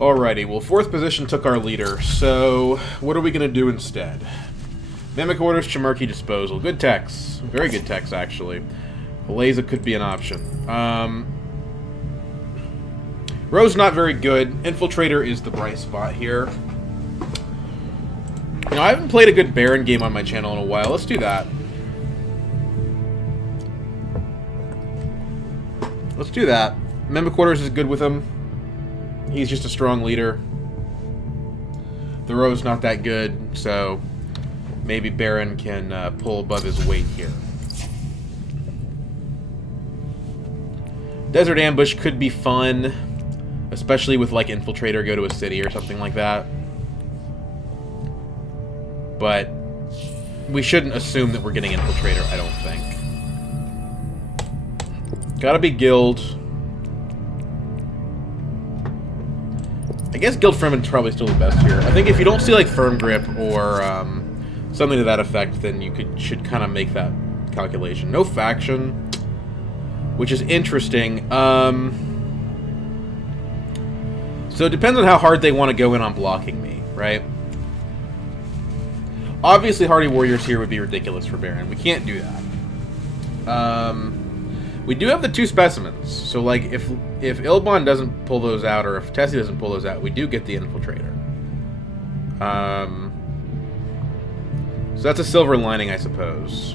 Alrighty, well, 4th position took our leader, so what are we going to do instead? Mimic Orders, Chimerki Disposal. Good techs. Very good techs, actually. Haleza could be an option. Rose not very good. Infiltrator is the bright spot here. You know, I haven't played a good Baron game on my channel in a while. Let's do that. Let's do that. Mimic Orders is good with him. He's just a strong leader. The Rose not that good, so maybe Baron can pull above his weight here. Desert Ambush could be fun, especially with like Infiltrator go to a city or something like that. But we shouldn't assume that we're getting Infiltrator, I don't think. Gotta be Guild. I guess Guild Fremen's probably still the best here. I think if you don't see like Firm Grip or something to that effect, then you should kind of make that calculation. No faction, which is interesting. So it depends on how hard they want to go in on blocking me, right? Obviously, Hardy Warriors here would be ridiculous for Baron. We can't do that. We do have the 2 specimens, so like if Ilbon doesn't pull those out, or if Tessie doesn't pull those out, we do get the Infiltrator. So that's a silver lining, I suppose.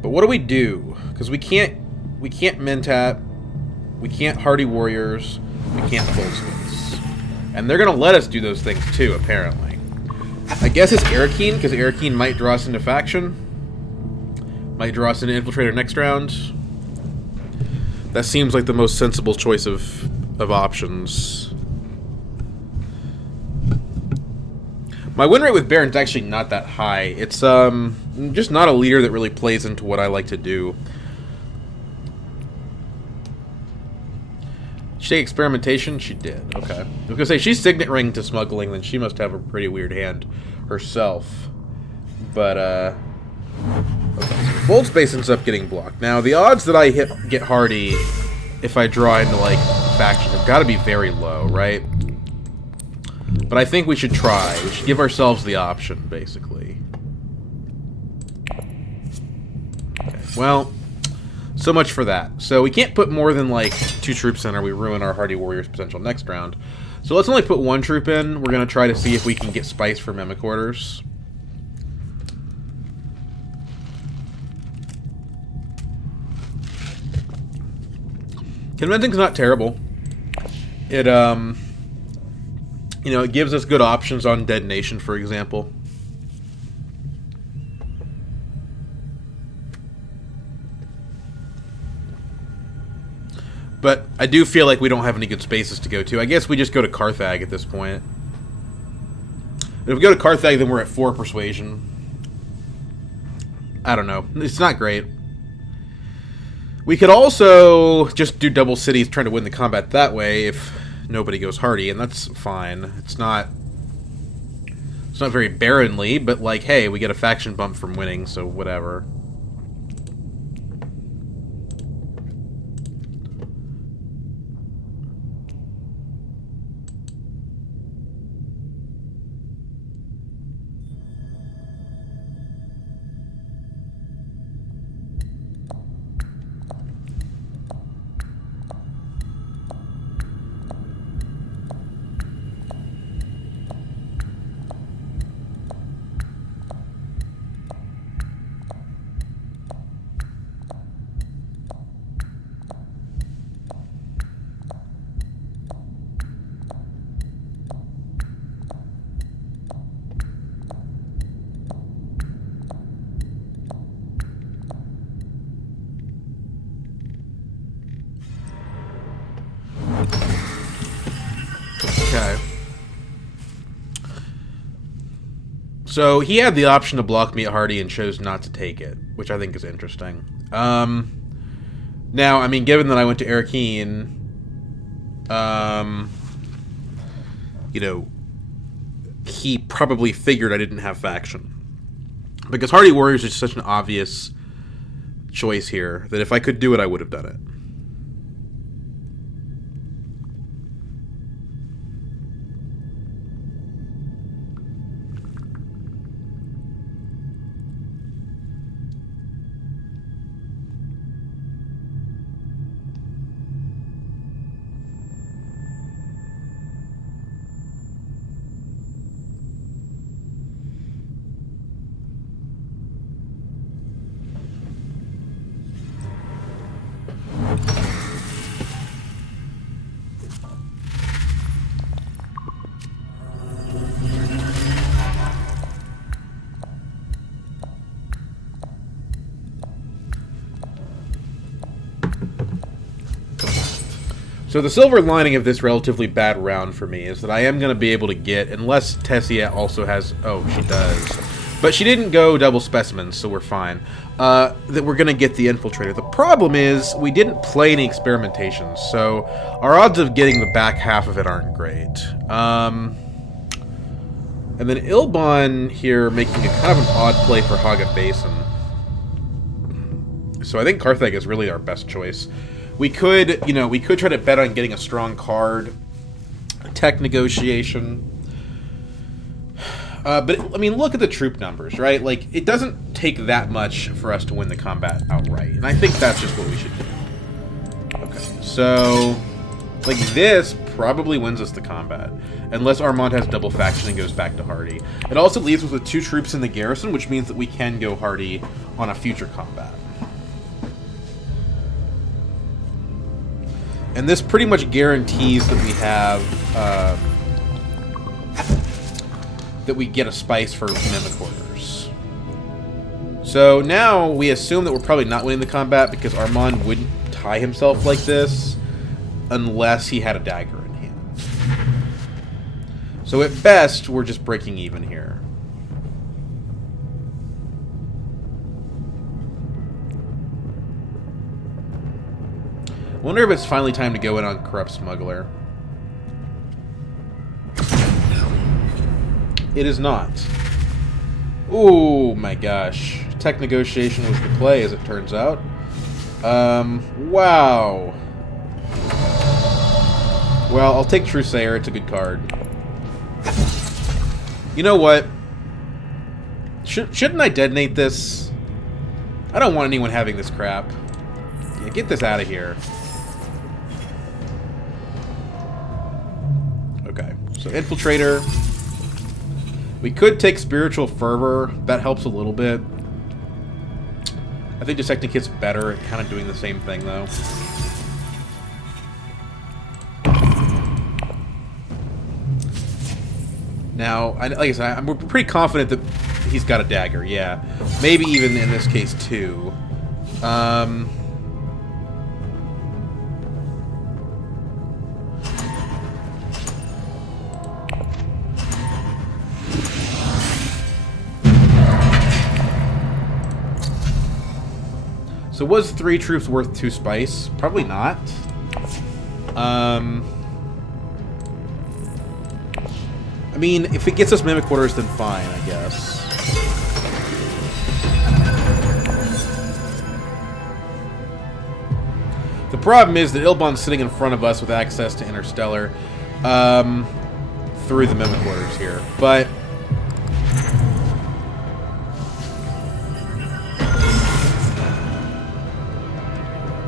But what do we do? Because we can't Mentat, we can't Hardy Warriors, we can't Full Space. And they're going to let us do those things too, apparently. I guess it's Arakeen, because Arakeen might draw us into faction. Might draw us into Infiltrator next round. That seems like the most sensible choice of options. My win rate with Baron's actually not that high. It's just not a leader that really plays into what I like to do. She take experimentation? She did. Okay. I was going to say, she's Signet Ring to smuggling, then she must have a pretty weird hand herself. But, okay. So Bold Space ends up getting blocked. Now, the odds that I get Hardy if I draw into, like, faction have got to be very low, right? But I think we should try. We should give ourselves the option, basically. Okay. Well, so much for that. So we can't put more than, like, 2 troops in or we ruin our Hardy Warriors' potential next round. So let's only put 1 troop in. We're going to try to see if we can get Spice for Mimic Orders. Conventing's not terrible. It, you know, it gives us good options on Dead Nation, for example. But I do feel like we don't have any good spaces to go to. I guess we just go to Carthag at this point. But if we go to Carthag, then we're at 4 persuasion. I don't know. It's not great. We could also just do double cities trying to win the combat that way if nobody goes Hardy, and that's fine. It's not very Baronly, but like, hey, we get a faction bump from winning, so whatever. Okay. So he had the option to block me at Hardy and chose not to take it, which I think is interesting. Now, I mean, given that I went to Arakeen, you know, he probably figured I didn't have faction. Because Hardy Warriors is such an obvious choice here that if I could do it, I would have done it. So the silver lining of this relatively bad round for me is that I am going to be able to get, unless Tessia also has, oh, she does, but she didn't go double specimens, so we're fine, that we're going to get the Infiltrator. The problem is we didn't play any experimentations, so our odds of getting the back half of it aren't great. And then Ilbon here making a kind of an odd play for Haga Basin. So I think Carthag is really our best choice. We could, you know, we could try to bet on getting a strong card, tech negotiation. But, I mean, look at the troop numbers, right? Like, it doesn't take that much for us to win the combat outright. And I think that's just what we should do. Okay, so, like, this probably wins us the combat. Unless Armand has double faction and goes back to Hardy. It also leaves us with 2 troops in the garrison, which means that we can go Hardy on a future combat. And this pretty much guarantees that we have, that we get a spice for Mimic Orders. So now we assume that we're probably not winning the combat because Armand wouldn't tie himself like this unless he had a dagger in hand. So at best, we're just breaking even here. I wonder if it's finally time to go in on Corrupt Smuggler. It is not. Oh my gosh. Tech negotiation was the play, as it turns out. Wow. Well, I'll take Truesayer. It's a good card. You know what? Shouldn't I detonate this? I don't want anyone having this crap. Yeah, get this out of here. Okay, so Infiltrator. We could take Spiritual Fervor. That helps a little bit. I think Dissecting Kit's better at kind of doing the same thing, though. Now, like I said, I'm pretty confident that he's got a dagger, yeah. Maybe even in this case, too. So was 3 troops worth 2 spice? Probably not. I mean, if it gets us Mimic Orders, then fine, I guess. The problem is that Ilbon's sitting in front of us with access to Interstellar through the Mimic Orders here. But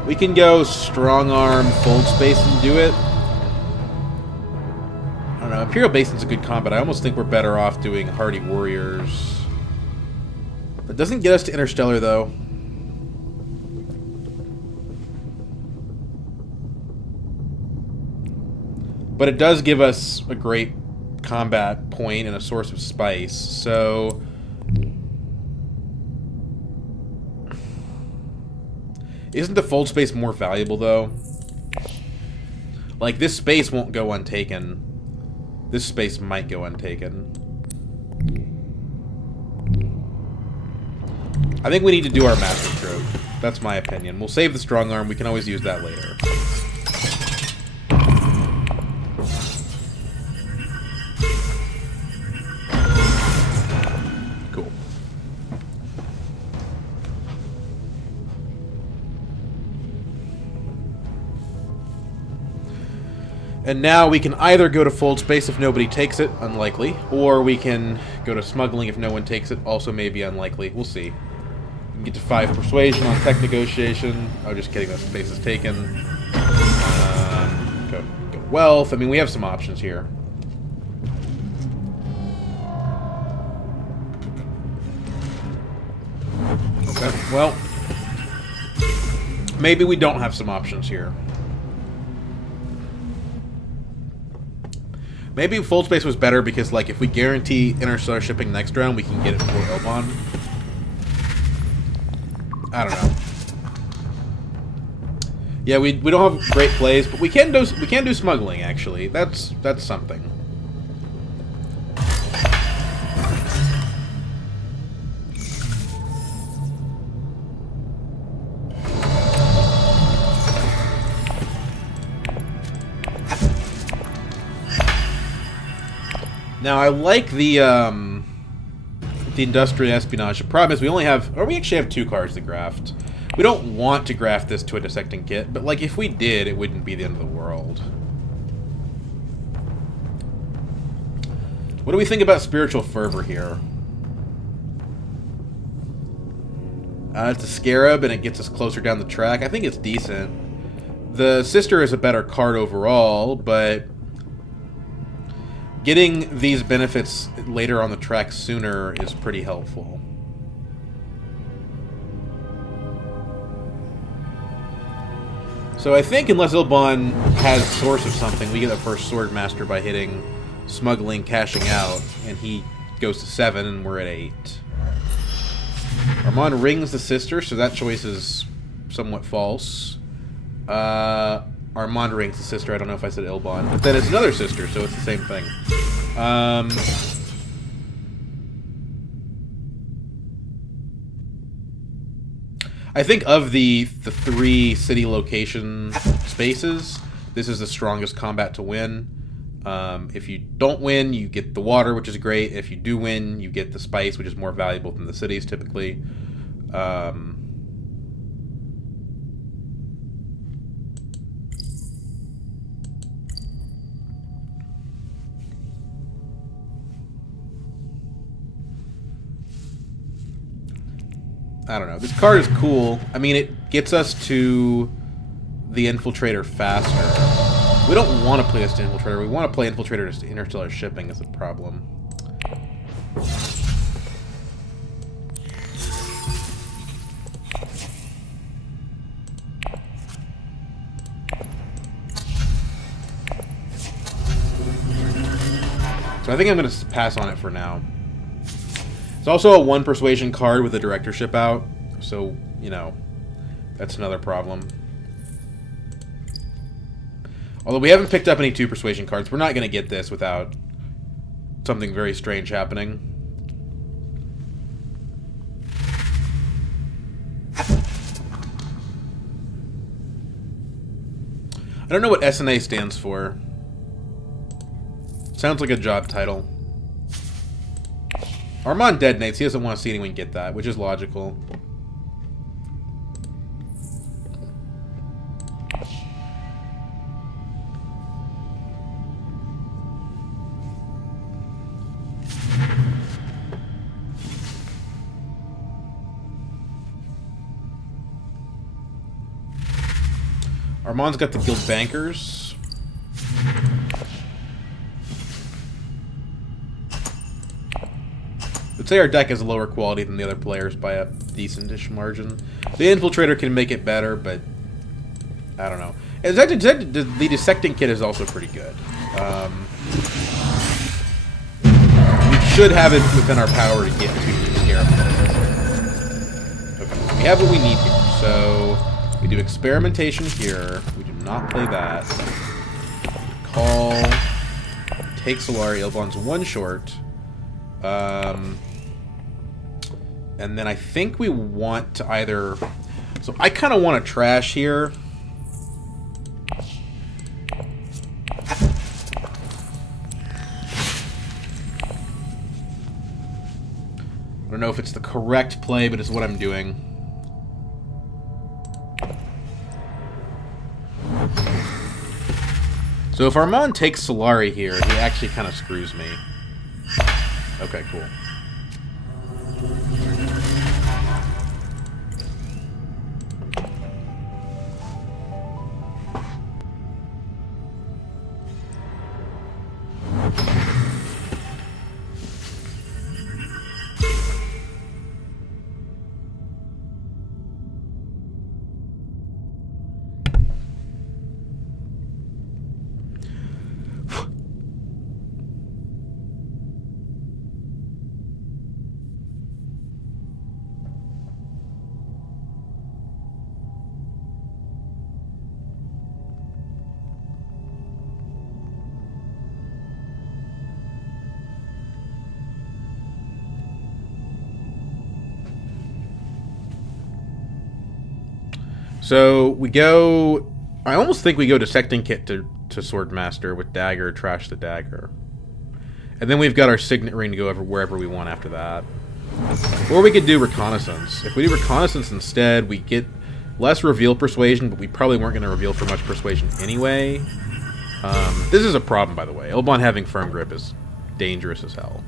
we can go Strong Arm, Fold Space, and do it. I don't know. Imperial Basin's a good combat. I almost think we're better off doing Hardy Warriors. That doesn't get us to Interstellar, though. But it does give us a great combat point and a source of spice. So isn't the fold space more valuable, though? Like, this space won't go untaken. This space might go untaken. I think we need to do our Master Stroke. That's my opinion. We'll save the Strong Arm. We can always use that later. Cool. And now we can either go to fold space if nobody takes it, unlikely, or we can go to smuggling if no one takes it, also maybe unlikely. We'll see. We can get to 5 persuasion on tech negotiation. Oh, just kidding, that space is taken. Go wealth. I mean, we have some options here. Okay, well, maybe we don't have some options here. Maybe Fold Space was better because, like, if we guarantee interstellar shipping next round, we can get it for Elbon. I don't know. Yeah, we don't have great plays, but we can do smuggling. Actually, that's something. Now, I like the industrial espionage. The problem is we only have, or we actually have 2 cards to graft. We don't want to graft this to a dissecting kit, but like if we did, it wouldn't be the end of the world. What do we think about spiritual fervor here? It's a scarab, and it gets us closer down the track. I think it's decent. The sister is a better card overall, but getting these benefits later on the track sooner is pretty helpful. So I think unless Ilbon has source of something, we get the first Sword Master by hitting smuggling, cashing out, and he goes to 7 and we're at 8. Armand rings the sister, so that choice is somewhat false. Armand rings the sister. I don't know if I said Ilbon. But then it's another sister, so it's the same thing. I think of the 3 city location spaces, this is the strongest combat to win. If you don't win, you get the water, which is great. If you do win, you get the spice, which is more valuable than the cities typically. I don't know. This card is cool. I mean, it gets us to the Infiltrator faster. We don't want to play this to Infiltrator. We want to play Infiltrator to Interstellar Shipping is the problem. So I think I'm going to pass on it for now. It's also a 1 persuasion card with a directorship out, so, you know, that's another problem. Although we haven't picked up any 2 persuasion cards, we're not going to get this without something very strange happening. I don't know what SNA stands for. Sounds like a job title. Armand detonates. He doesn't want to see anyone get that, which is logical. Armand's got the guild bankers. I'd say our deck is lower quality than the other players by a decent-ish margin. The Infiltrator can make it better, but I don't know. And the Dissecting Kit is also pretty good. We should have it within our power to get to the Scarab. Okay, we have what we need here. So we do Experimentation here. We do not play that. Call. Take Solari. Elbon's 1 short. And then I think we want to either... So I kind of want to trash here. I don't know if it's the correct play, but it's what I'm doing. So if Armand takes Solari here, he actually kind of screws me. Okay, cool. So we go. I almost think we go Dissecting Kit to Swordmaster with Dagger, trash the Dagger. And then we've got our Signet Ring to go wherever we want after that. Or we could do Reconnaissance. If we do Reconnaissance instead, we get less reveal persuasion, but we probably weren't going to reveal for much persuasion anyway. This is a problem, by the way. Elbon having Firm Grip is dangerous as hell.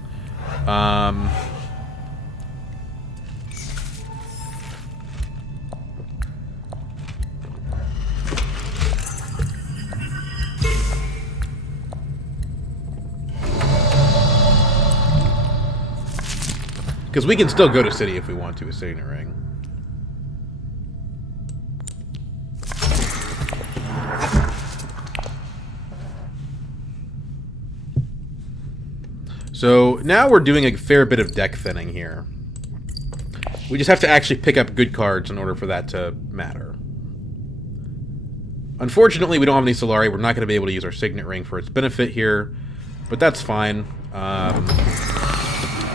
Because we can still go to City if we want to, a Signet Ring. So now we're doing a fair bit of deck thinning here. We just have to actually pick up good cards in order for that to matter. Unfortunately, we don't have any Solari. We're not going to be able to use our Signet Ring for its benefit here, but that's fine.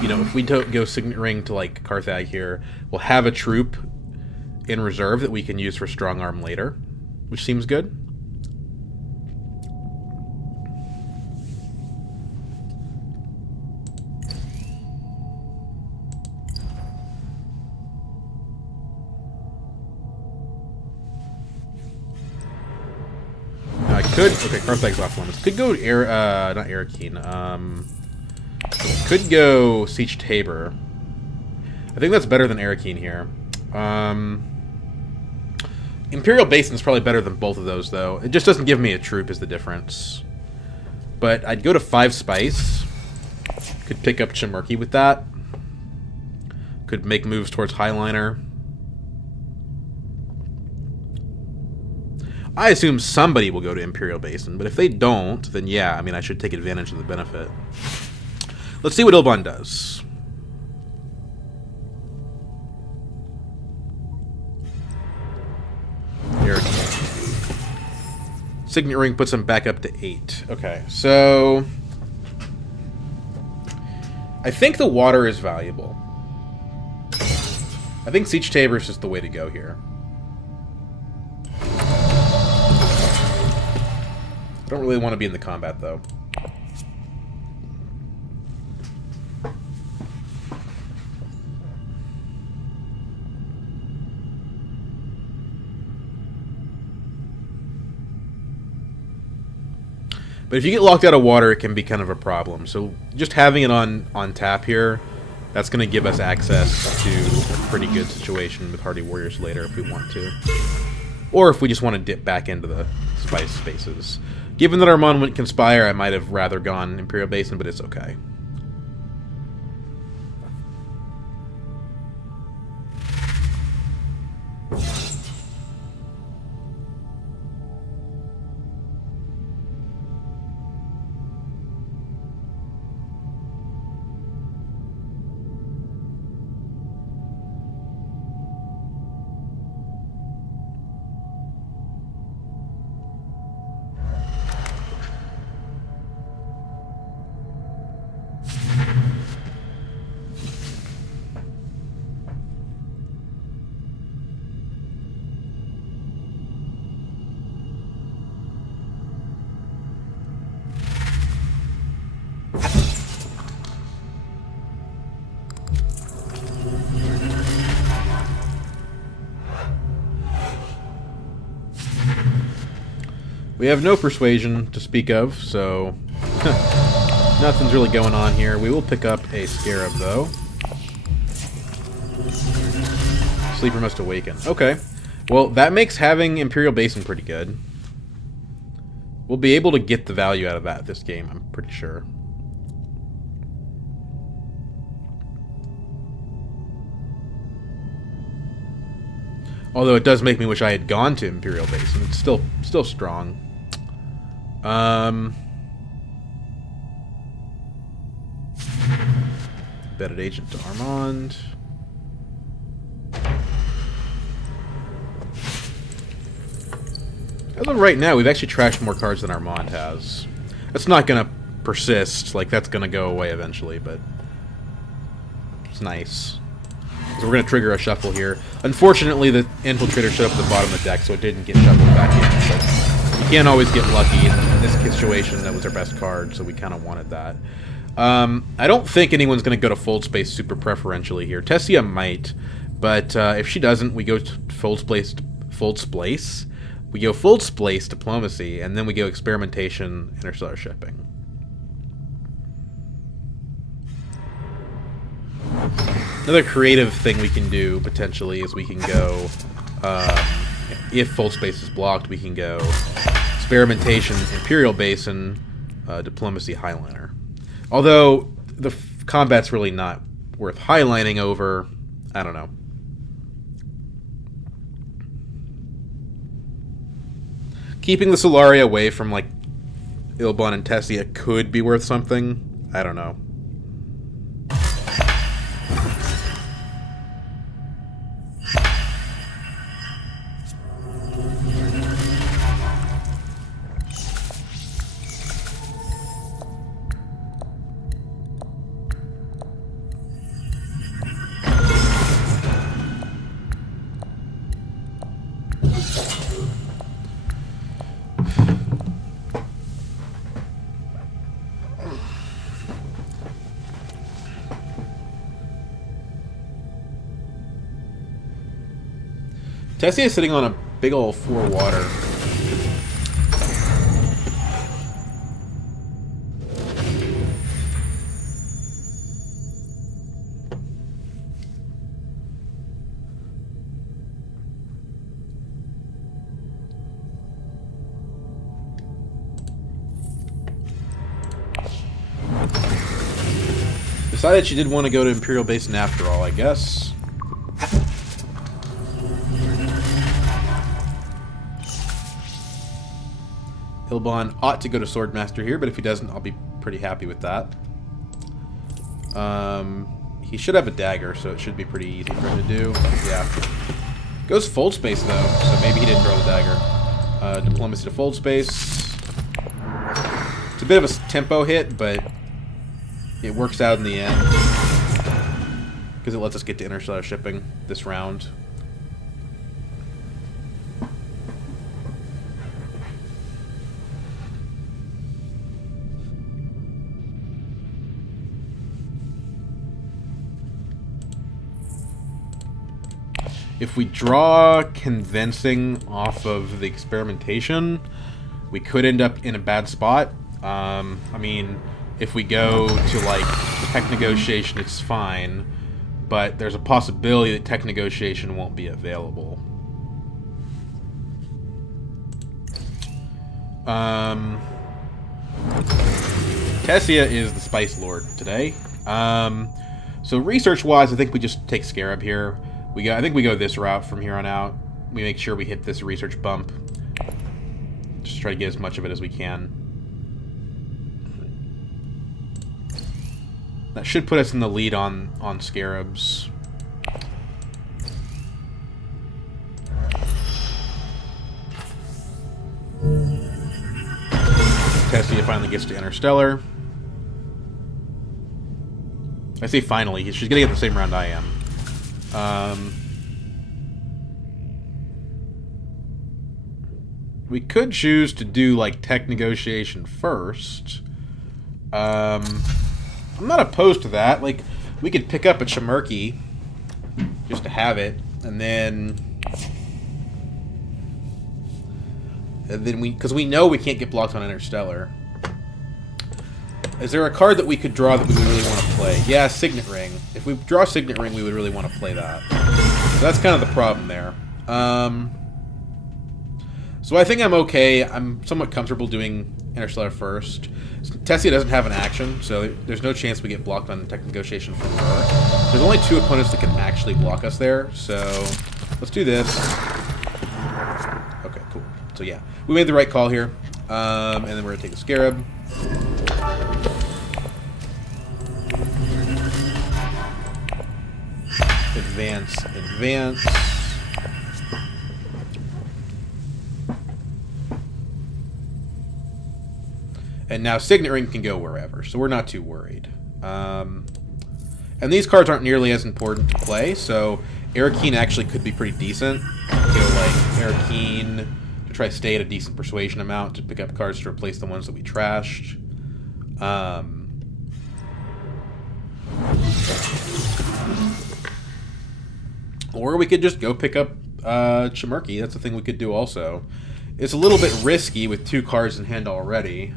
You know, if we don't go Signet Ring to, like, Carthag here, we'll have a troop in reserve that we can use for Strong Arm later, which seems good. I could... Okay, Carthag's off limits. Could go... not Arakeen. Could go Siege Tabor. I think that's better than Arakeen here. Imperial Basin's probably better than both of those, though. It just doesn't give me a troop is the difference. But I'd go to 5 Spice. Could pick up Chimerki with that. Could make moves towards Highliner. I assume somebody will go to Imperial Basin, but if they don't, then yeah, I mean, I should take advantage of the benefit. Let's see what Ilbon does. Here. Signet Ring puts him back up to 8. Okay, so... I think the water is valuable. I think Siege Tabor is just the way to go here. I don't really want to be in the combat, though. But if you get locked out of water, it can be kind of a problem. So just having it on tap here, that's going to give us access to a pretty good situation with Hardy Warriors later if we want to. Or if we just want to dip back into the spice spaces. Given that Armand went Conspire, I might have rather gone Imperial Basin, but it's okay. We have no persuasion to speak of, so nothing's really going on here. We will pick up a scarab, though. Sleeper must awaken. Okay. Well, that makes having Imperial Basin pretty good. We'll be able to get the value out of that this game, I'm pretty sure. Although it does make me wish I had gone to Imperial Basin. It's still strong. Embedded agent to Armand. As of right now, we've actually trashed more cards than Armand has. That's not going to persist. Like, that's going to go away eventually, but it's nice. So we're going to trigger a shuffle here. Unfortunately, the Infiltrator showed up at the bottom of the deck, so it didn't get shuffled back in. But you can't always get lucky. In this situation, that was our best card, so we kind of wanted that. I don't think anyone's going to go to Fold Space super preferentially here. Tessia might, but if she doesn't, we go to Fold Splace. We go Fold Splace Diplomacy, and then we go Experimentation, Interstellar Shipping. Another creative thing we can do, potentially, is we can go, if Fold Space is blocked, we can go Experimentation, Imperial Basin, Diplomacy, Highliner. Although, the combat's really not worth highlining over. I don't know. Keeping the Solaria away from, like, Ilbon and Tessia could be worth something. I don't know. Tessia is sitting on a big ol' 4 water. Decided she did want to go to Imperial Basin after all, I guess. Ilbon ought to go to Swordmaster here, but if he doesn't, I'll be pretty happy with that. He should have a dagger, so it should be pretty easy for him to do. Yeah. Goes Fold Space, though, so maybe he didn't throw the dagger. Diplomacy to Fold Space. It's a bit of a tempo hit, but it works out in the end. Because it lets us get to Interstellar Shipping this round. If we draw Convincing off of the Experimentation, we could end up in a bad spot. I mean, if we go to, like, Tech Negotiation, it's fine. But there's a possibility that Tech Negotiation won't be available. Tessia is the Spice Lord today. So research-wise, I think we just take Scarab here. I think we go this route from here on out. We make sure we hit this research bump. Just try to get as much of it as we can. That should put us in the lead on Scarabs. Tessia finally gets to Interstellar. I say finally. She's getting it the same round I am. We could choose to do, like, Tech Negotiation first. I'm not opposed to that. Like, we could pick up a Chimerki just to have it, and then And then because we know we can't get blocked on Interstellar. Is there a card that we could draw that we would really want to play? Yeah, Signet Ring. If we draw Signet Ring, we would really want to play that. So that's kind of the problem there. So I think I'm okay. I'm somewhat comfortable doing Interstellar first. Tessia doesn't have an action, so there's no chance we get blocked on tech negotiation from her. There's only 2 opponents that can actually block us there, so let's do this. Okay, cool. So yeah, we made the right call here. And then we're going to take the Scarab. Advance, advance. And now Signet Ring can go wherever, so we're not too worried. And these cards aren't nearly as important to play, so Harkonnen actually could be pretty decent. Go like Harkonnen to try to stay at a decent persuasion amount to pick up cards to replace the ones that we trashed. Or we could just go pick up Chimerki. That's the thing we could do also. It's a little bit risky with 2 cards in hand already.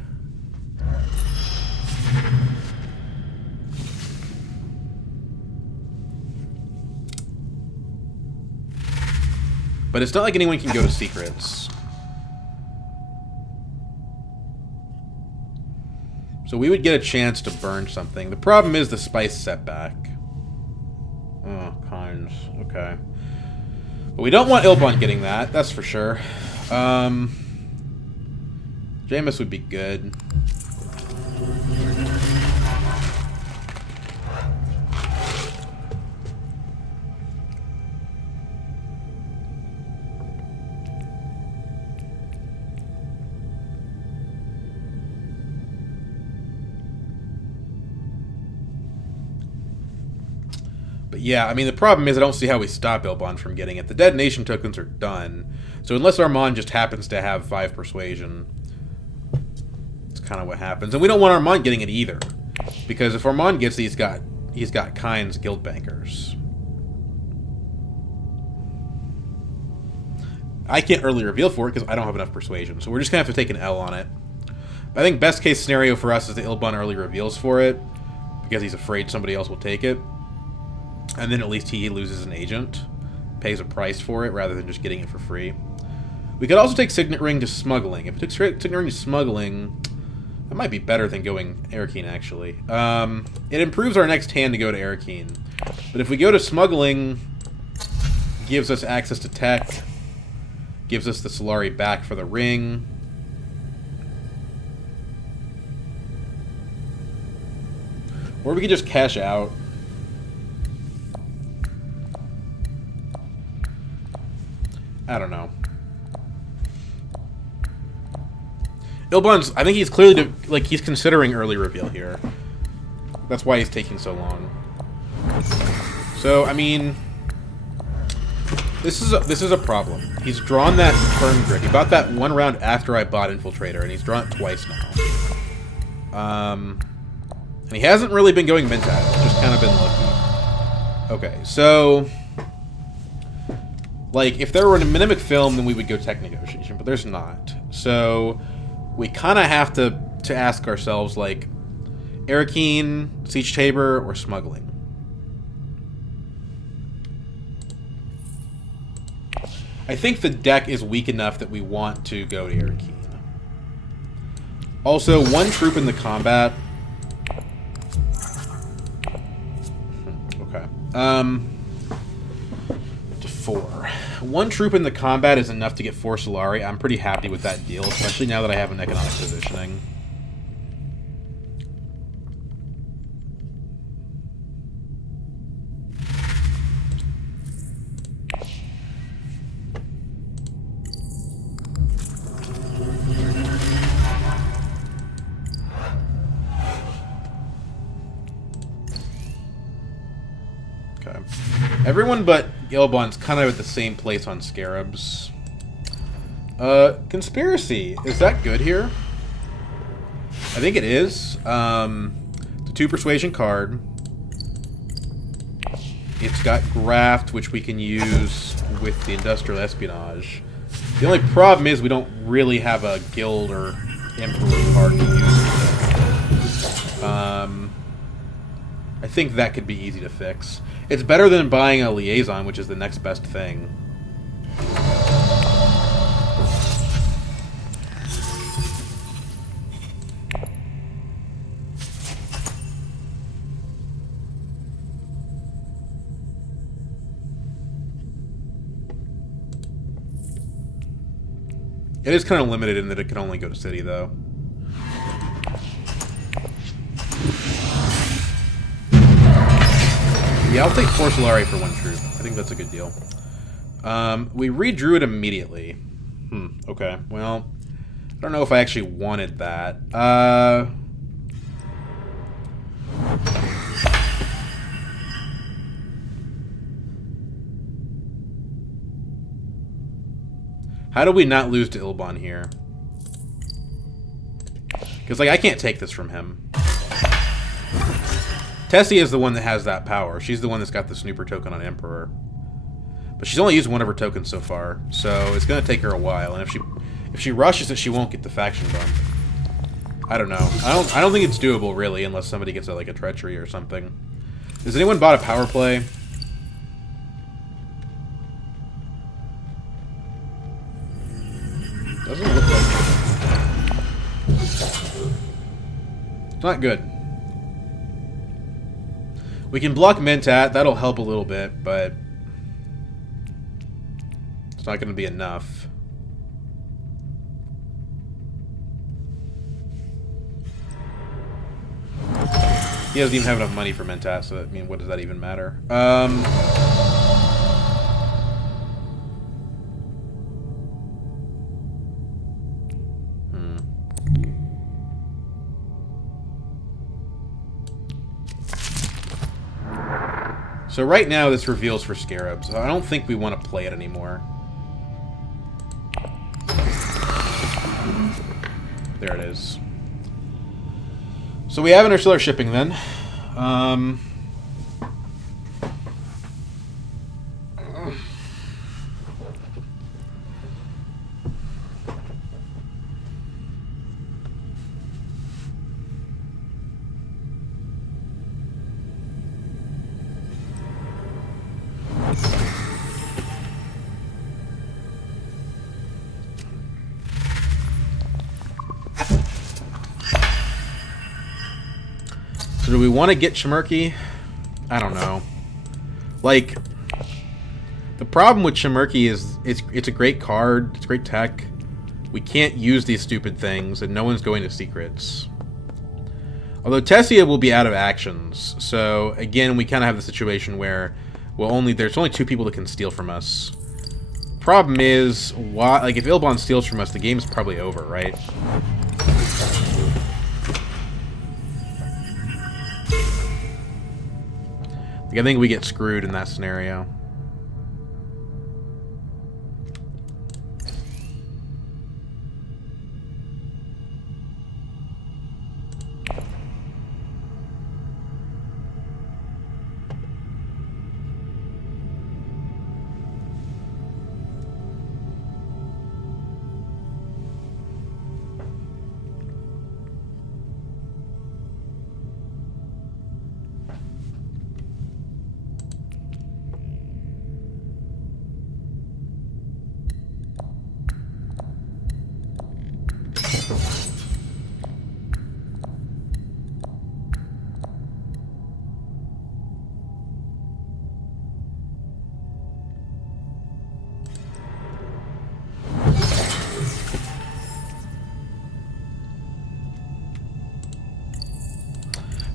But it's not like anyone can go to secrets. So we would get a chance to burn something. The problem is the spice setback. Oh, Kynes. Okay. But we don't want Ilbon getting that, that's for sure. Jameis would be good. But yeah, I mean, the problem is I don't see how we stop Ilbon from getting it. The detonation tokens are done. So unless Armand just happens to have 5 persuasion, it's kind of what happens. And we don't want Armand getting it either. Because if Armand gets it, he's got Kynes Guild Bankers. I can't early reveal for it because I don't have enough persuasion. So we're just going to have to take an L on it. I think best case scenario for us is that Ilbon early reveals for it. Because he's afraid somebody else will take it. And then at least he loses an agent. Pays a price for it rather than just getting it for free. We could also take Signet Ring to smuggling. If we took Signet Ring to smuggling, that might be better than going Harkonnen, actually. It improves our next hand to go to Harkonnen. But if we go to smuggling, gives us access to tech, gives us the Solari back for the ring. Or we could just cash out. I don't know. Ilbon's, I think he's clearly, he's considering early reveal here. That's why he's taking so long. So, I mean, this is a problem. He's drawn that turn grid. He bought that 1 round after I bought Infiltrator, and he's drawn it twice now. And he hasn't really been going Mentat. It's just kind of been lucky. Okay, so like, if there were a mimic film, then we would go tech negotiation, but there's not. So we kind of have to ask ourselves, like, Harkonnen, Siege Tabor, or smuggling. I think the deck is weak enough that we want to go to Harkonnen. Also, 1 troop in the combat. Okay. To 4. 1 troop in the combat is enough to get 4 Solari. I'm pretty happy with that deal, especially now that I have an economic positioning. Okay. Everyone but Ilbon's kind of at the same place on Scarabs. Conspiracy. Is that good here? I think it is. The 2 persuasion card. It's got graft, which we can use with the industrial espionage. The only problem is we don't really have a guild or emperor card to use. I think that could be easy to fix. It's better than buying a liaison, which is the next best thing. It is kind of limited in that it can only go to city, though. Yeah, I'll take 4 Solari for 1 troop. I think that's a good deal. We redrew it immediately. Okay. Well, I don't know if I actually wanted that. How do we not lose to Ilbon here? Because, like, I can't take this from him. Tessie is the one that has that power. She's the one that's got the snooper token on Emperor. But she's only used one of her tokens so far, so it's going to take her a while. And if she rushes it, she won't get the faction bump. I don't know. I don't think it's doable, really, unless somebody gets a treachery or something. Has anyone bought a power play? Doesn't look like it. It's not good. We can block Mentat. That'll help a little bit, but it's not going to be enough. He doesn't even have enough money for Mentat, so I mean, what does that even matter? So right now this reveals for Scarabs. I don't think we want to play it anymore. There it is. So we have interstellar shipping then. So do we want to get Chimerki? I don't know. Like, the problem with Chimerki is it's a great card, it's great tech. We can't use these stupid things, and no one's going to secrets. Although Tessia will be out of actions, so again we kind of have the situation where there's only 2 people that can steal from us. Problem is, if Ilbon steals from us, the game's probably over, right? I think we get screwed in that scenario.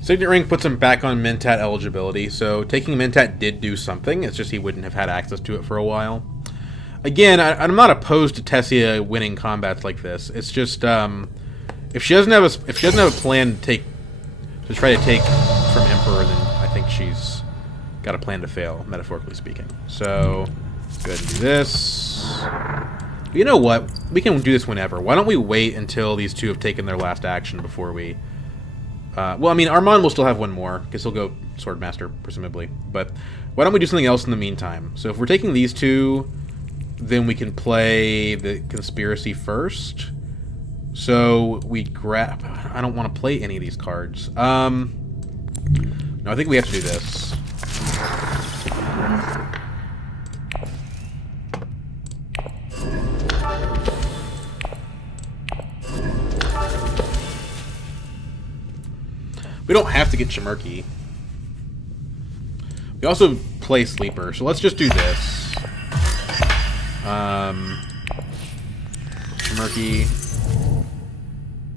Signet Ring puts him back on Mentat eligibility, so taking Mentat did do something. It's just he wouldn't have had access to it for a while. Again, I'm not opposed to Tessia winning combats like this. It's just if she doesn't have a plan to try to take from Emperor, then I think she's got a plan to fail, metaphorically speaking. So go ahead and do this. But you know what? We can do this whenever. Why don't we wait until these 2 have taken their last action before we... well, I mean, Armand will still have 1 more, because he'll go Swordmaster, presumably. But why don't we do something else in the meantime? So if we're taking these 2, then we can play the conspiracy first. So we grab... I don't want to play any of these cards. No, I think we have to do this. We don't have to get Chimerky. We also play Sleeper, so let's just do this. Chimerky.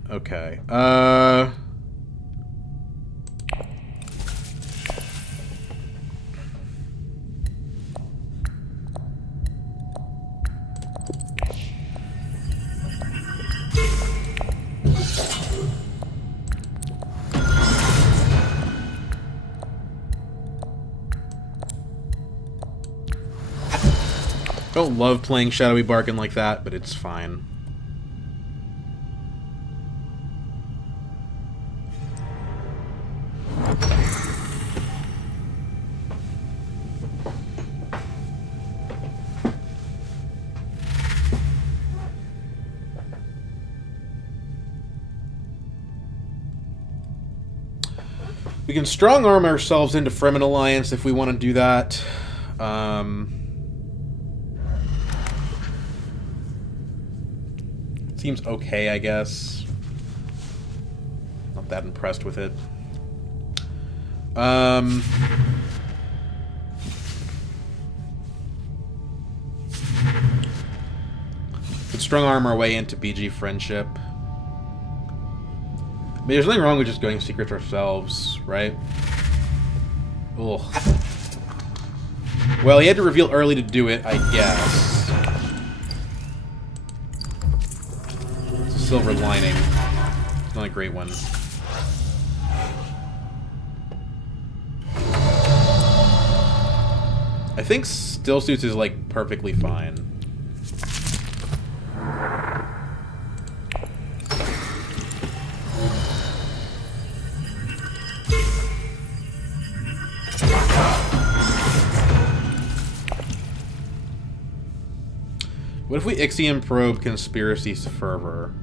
Okay. Don't love playing Shadowy Bargain like that, but it's fine. We can strong arm ourselves into Fremen Alliance if we want to do that. Seems okay, I guess. Not that impressed with it. Could strong arm our way into BG Friendship. I mean, there's nothing wrong with just going secrets ourselves, right? Ugh. Well, he had to reveal early to do it, I guess. It's a silver lining. Not a great one. I think Still Suits is, like, perfectly fine. What if we Ixion Probe Conspiracy's Fervor?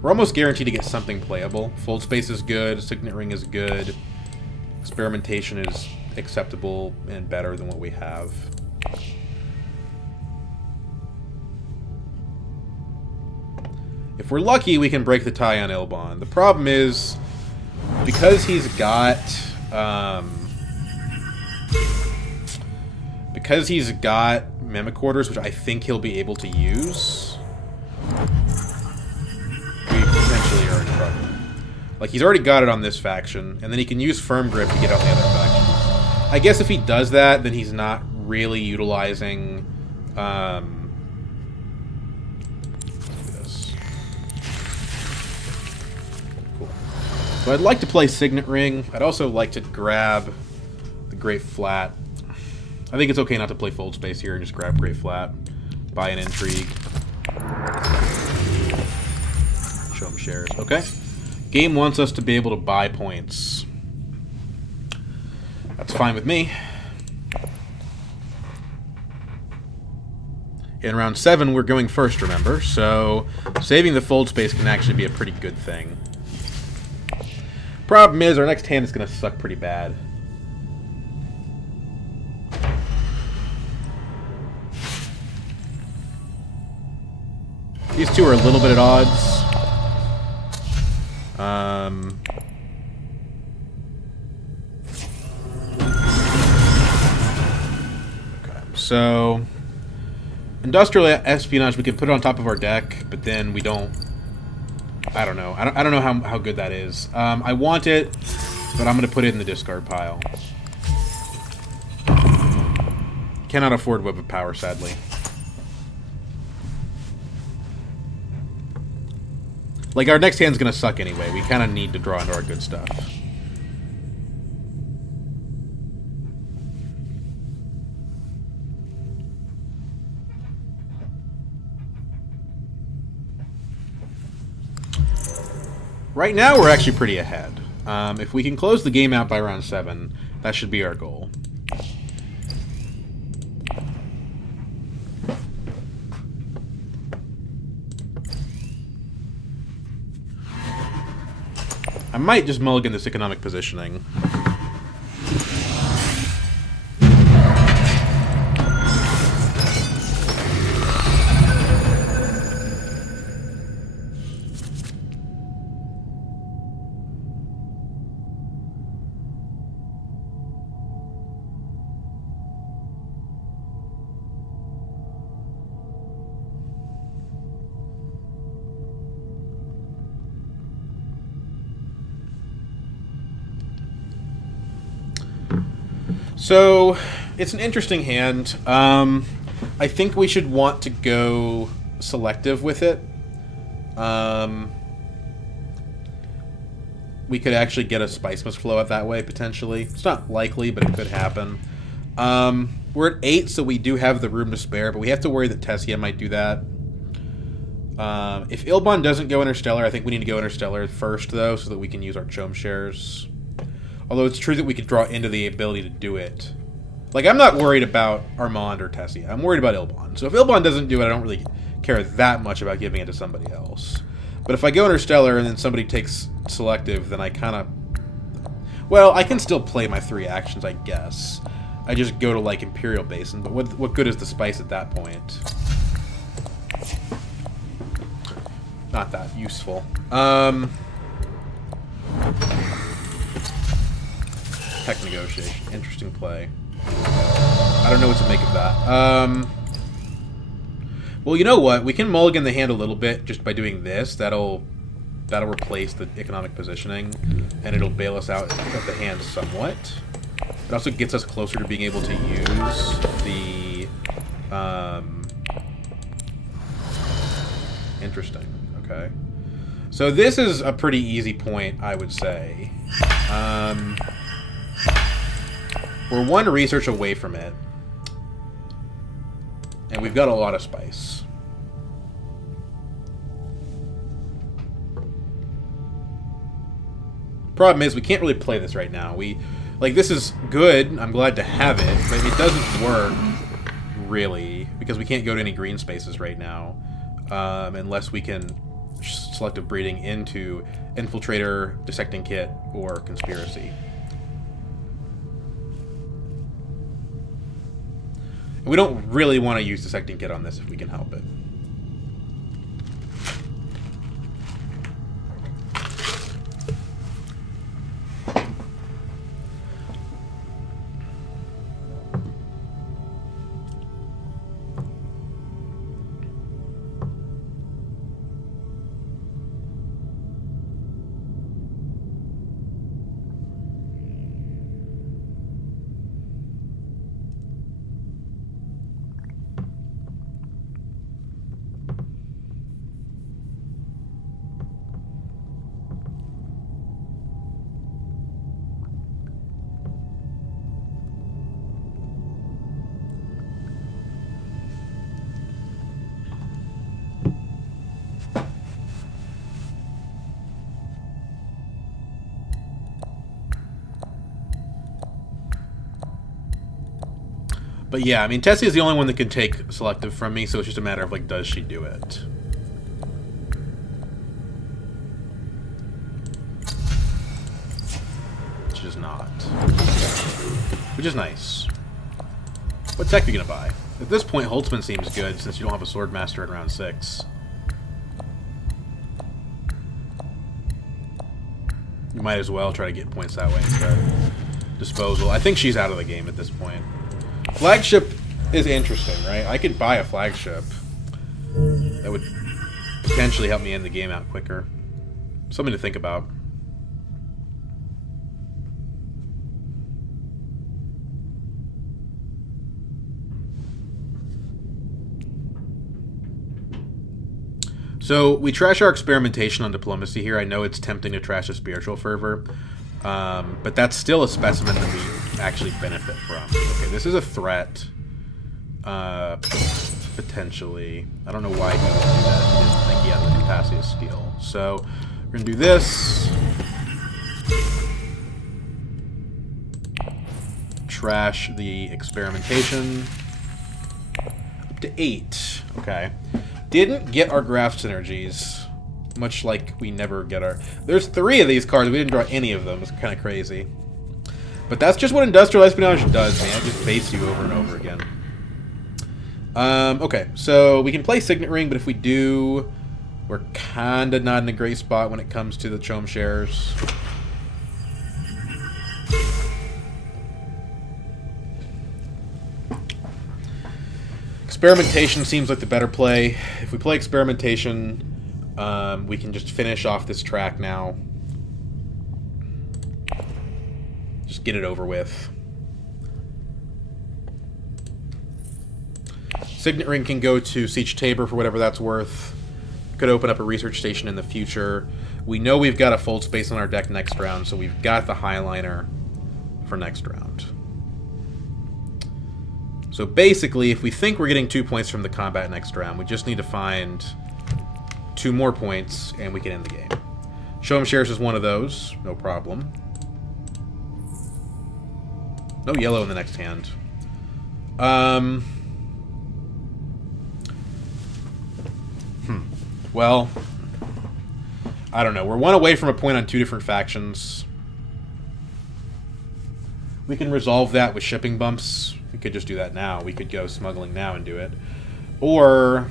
We're almost guaranteed to get something playable. Fold Space is good, Signet Ring is good, Experimentation is acceptable and better than what we have. If we're lucky, we can break the tie on Ilbon. The problem is, because he's got... because he's got Mimic Orders, which I think he'll be able to use, we potentially are in trouble. Like, he's already got it on this faction, and then he can use Firm Grip to get out the other factions. I guess if he does that, then he's not really utilizing... let's do this. Cool. So I'd like to play Signet Ring. I'd also like to grab the Great Flat. I think it's okay not to play Fold Space here and just grab Great Flat. Buy an Intrigue. Show him shares. Okay. Game wants us to be able to buy points. That's fine with me. In round 7, we're going first, remember? So, saving the Fold Space can actually be a pretty good thing. Problem is, our next hand is going to suck pretty bad. These two are a little bit at odds. Okay, so industrial espionage we can put it on top of our deck, but then we don't. I don't know. I don't know how good that is. I want it, but I'm going to put it in the discard pile. Cannot afford Web of Power, sadly. Like, our next hand's gonna suck anyway. We kind of need to draw into our good stuff. Right now, we're actually pretty ahead. If we can close the game out by round 7, that should be our goal. might just mulligan this economic positioning. So, it's an interesting hand. I think we should want to go selective with it. We could actually get a Spice Must Flow out that way, potentially. It's not likely, but it could happen. We're at 8, so we do have the room to spare, but we have to worry that Tessia might do that. If Ilbon doesn't go Interstellar, I think we need to go Interstellar first, though, so that we can use our Chome shares. Although it's true that we could draw into the ability to do it. Like, I'm not worried about Armand or Tessia. I'm worried about Ilbon. So if Ilbon doesn't do it, I don't really care that much about giving it to somebody else. But if I go Interstellar and then somebody takes Selective, then I kind of... Well, I can still play my 3 actions, I guess. I just go to, like, Imperial Basin. But what good is the spice at that point? Not that useful. Tech negotiation. Interesting play. I don't know what to make of that. Well, you know what? We can mulligan the hand a little bit just by doing this. That'll replace the economic positioning, and it'll bail us out of the hand somewhat. It also gets us closer to being able to use the... Interesting. Okay. So this is a pretty easy point, I would say. We're 1 research away from it. And we've got a lot of spice. Problem is, we can't really play this right now. This is good. I'm glad to have it, but it doesn't work, really, because we can't go to any green spaces right now, unless we can selective breeding into Infiltrator, Dissecting Kit, or Conspiracy. And we don't really want to use Dissecting Kit on this if we can help it. But yeah, I mean, Tessie is the only one that can take selective from me, so it's just a matter of, like, does she do it? She does not. Which is nice. What tech are you going to buy? At this point, Holtzman seems good, since you don't have a Swordmaster in round 6. You might as well try to get points that way instead. Disposal. I think she's out of the game at this point. Flagship is interesting, right? I could buy a flagship. That would potentially help me end the game out quicker. Something to think about. So, we trash our experimentation on diplomacy here. I know it's tempting to trash a spiritual fervor. But that's still a specimen that we actually benefit from. Okay, this is a threat. Potentially. I don't know why he would do that. He didn't think he had the capacity to steal. So, we're going to do this. Trash the experimentation. Up to 8. Okay. Didn't get our graph synergies. Much like we never get our... There's 3 of these cards. We didn't draw any of them. It's kind of crazy. But that's just what Industrial Espionage does, man. It just baits you over and over again. Okay, so we can play Signet Ring, but if we do, we're kind of not in a great spot when it comes to the Chom shares. Experimentation seems like the better play. If we play Experimentation, we can just finish off this track now. Just get it over with. Signet Ring can go to Siege Tabor for whatever that's worth. Could open up a research station in the future. We know we've got a fold space on our deck next round, so we've got the Highliner for next round. So basically, if we think we're getting 2 points from the combat next round, we just need to find 2 more points, and we can end the game. Show 'em shares is one of those. No problem. No yellow in the next hand. Well, I don't know. We're 1 away from a point on 2 different factions. We can resolve that with shipping bumps. We could just do that now. We could go smuggling now and do it. Or,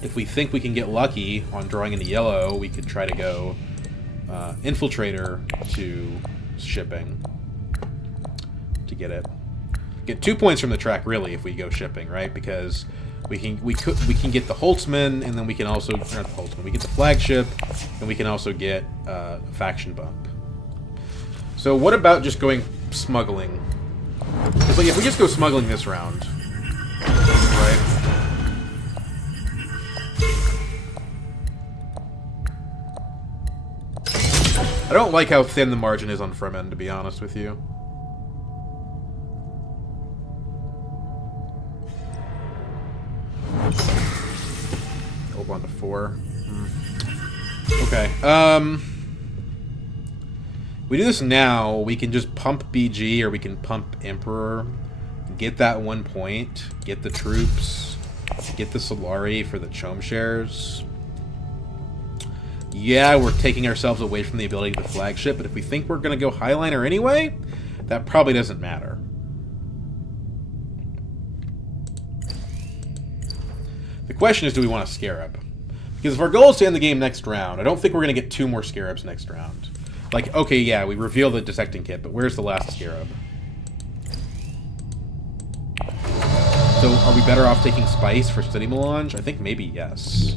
if we think we can get lucky on drawing into yellow, we could try to go Infiltrator to shipping to get it. Get 2 points from the track, really, if we go shipping, right? Because we can get the Holtzman, and then we can also, not the Holtzman, we get the flagship, and we can also get a faction bump. So what about just going smuggling? Because like, if we just go smuggling this round, right? I don't like how thin the margin is on Fremen, to be honest with you. On to 4. Okay. We do this now. We can just pump BG, or we can pump Emperor. Get that 1 point. Get the troops. Get the Solari for the Chom shares. Yeah, we're taking ourselves away from the ability to the flagship, but if we think we're going to go Highliner anyway, that probably doesn't matter. The question is, do we want a Scarab? Because if our goal is to end the game next round, I don't think we're going to get 2 more Scarabs next round. Like, okay, yeah, we reveal the Dissecting Kit, but where's the last Scarab? So, are we better off taking Spice for City Melange? I think maybe yes.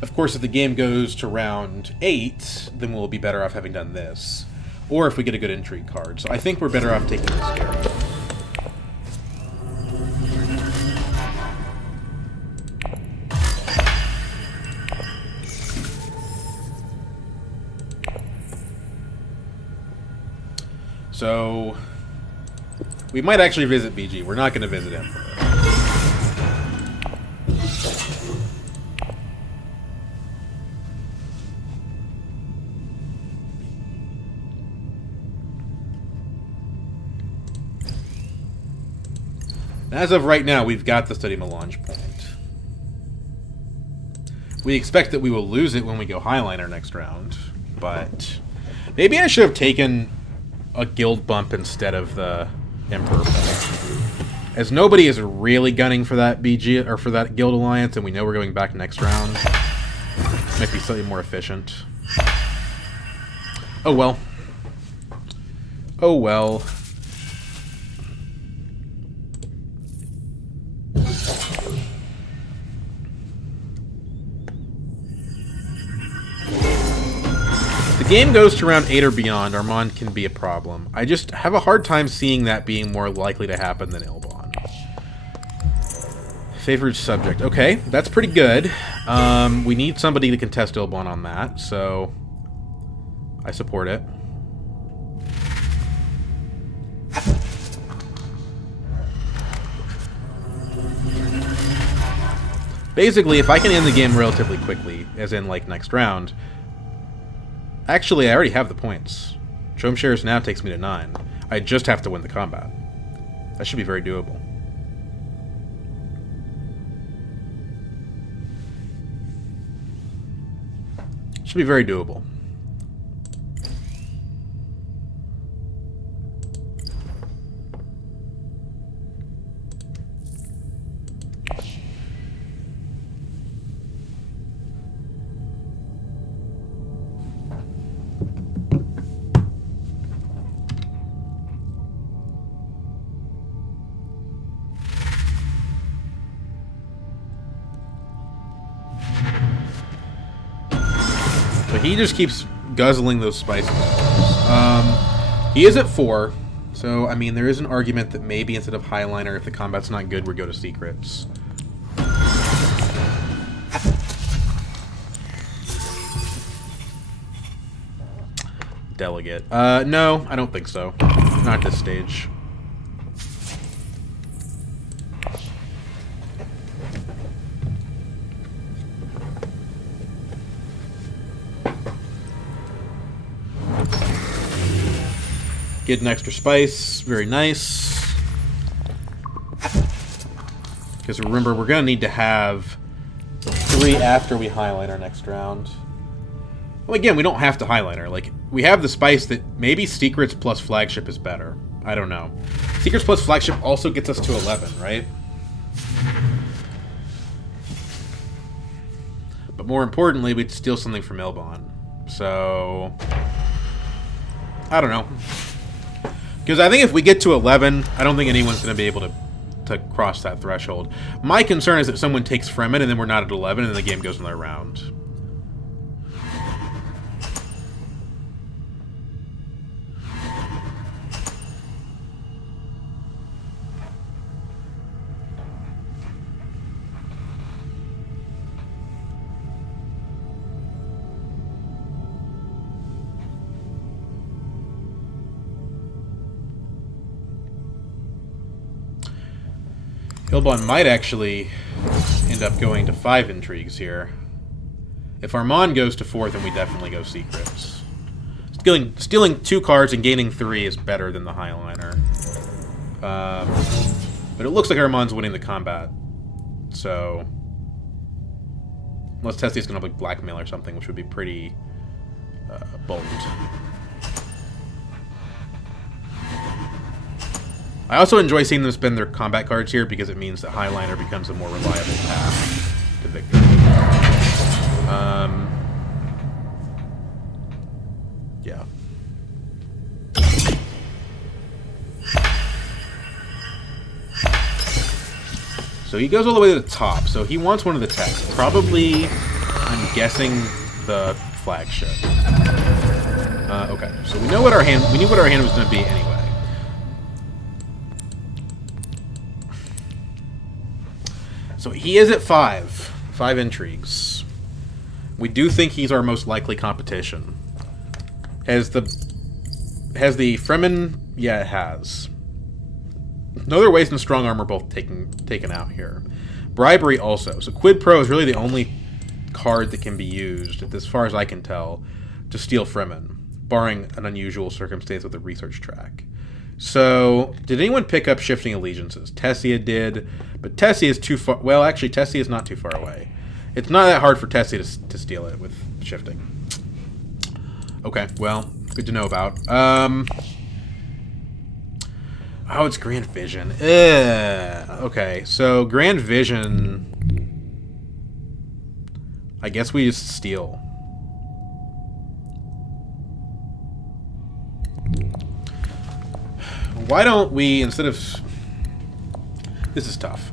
Of course, if the game goes to round 8, then we'll be better off having done this. Or if we get a good intrigue card. So I think we're better off taking the Scarab. So, we might actually visit BG. We're not going to visit Emperor. As of right now, we've got the Study Melange point. We expect that we will lose it when we go Highliner next round, but maybe I should have taken a guild bump instead of the Emperor point. As nobody is really gunning for that BG or for that guild alliance, and we know we're going back next round, might be slightly more efficient. Oh well. Oh well. The game goes to round 8 or beyond, Armand can be a problem. I just have a hard time seeing that being more likely to happen than Ilbon. Favored subject. Okay, that's pretty good. We need somebody to contest Ilbon on that, so I support it. Basically, if I can end the game relatively quickly, as in, like, next round... Actually, I already have the points. Chom shares now takes me to 9. I just have to win the combat. That should be very doable. Should be very doable. But he just keeps guzzling those spice balls. He is at 4, so I mean there is an argument that maybe instead of Highliner, if the combat's not good, we go to secrets. Delegate. No, I don't think so. Not at this stage. Get an extra spice. Very nice. Because remember, we're going to need to have 3 after we highlight our next round. Well, again, we don't have to highlighter. Like, we have the spice that maybe Secrets plus Flagship is better. I don't know. Secrets plus Flagship also gets us to 11, right? But more importantly, we'd steal something from Ilbon. So... I don't know. Because I think if we get to 11, I don't think anyone's going to be able to cross that threshold. My concern is that someone takes Fremen and then we're not at 11 and then the game goes another round. Ilbon might actually end up going to 5 intrigues here. If Armand goes to 4, then we definitely go secrets. Stealing 2 cards and gaining 3 is better than the Highliner. But it looks like Armand's winning the combat. So... unless Tessie's going to like blackmail or something, which would be pretty bold. I also enjoy seeing them spend their combat cards here because it means that Highliner becomes a more reliable path to victory. Yeah. So he goes all the way to the top. So he wants one of the techs. Probably, I'm guessing, the flagship. Okay. So we knew what our hand was going to be anyway. So he is at 5 intrigues. We do think he's our most likely competition. Has the Fremen? Yeah, it has. Another Waste and Strong Arm are both taken out here. Bribery also. So Quid Pro is really the only card that can be used, as far as I can tell, to steal Fremen, barring an unusual circumstance with a research track. So, did anyone pick up Shifting Allegiances? Tessia did, but Tessia is too far... well, actually, Tessia is not too far away. It's not that hard for Tessia to steal it with Shifting. Okay, well, good to know about. Oh, it's Grand Vision. Okay, so Grand Vision... I guess we just steal. Why don't we, instead of... this is tough.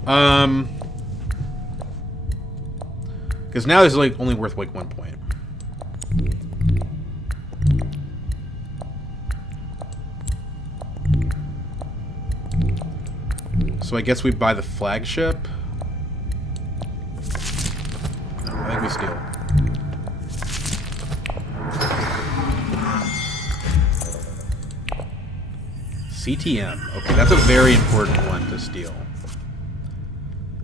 Because now this is like only worth like 1 point. So I guess we buy the flagship. No, I think we steal. CTM. Okay, that's a very important one to steal.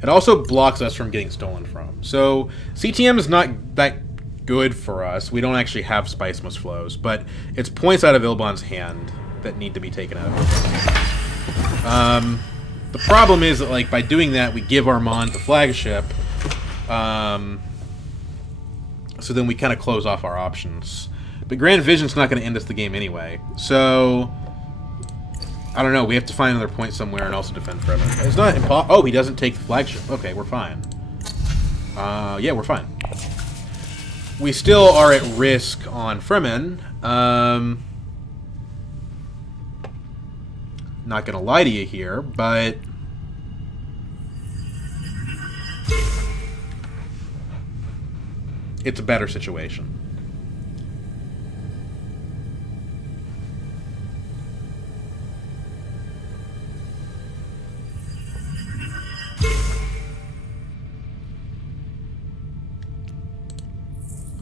It also blocks us from getting stolen from. So, CTM is not that good for us. We don't actually have Spice Must Flows, but it's points out of Ilbon's hand that need to be taken out of Ilbon. The problem is that, like, by doing that, we give Armand the flagship. So then we kind of close off our options. But Grand Vision's not going to end us the game anyway. So, I don't know. We have to find another point somewhere and also defend Fremen. It's not impossible. Oh, he doesn't take the flagship. Okay, we're fine. Yeah, we're fine. We still are at risk on Fremen. Not going to lie to you here, but... it's a better situation.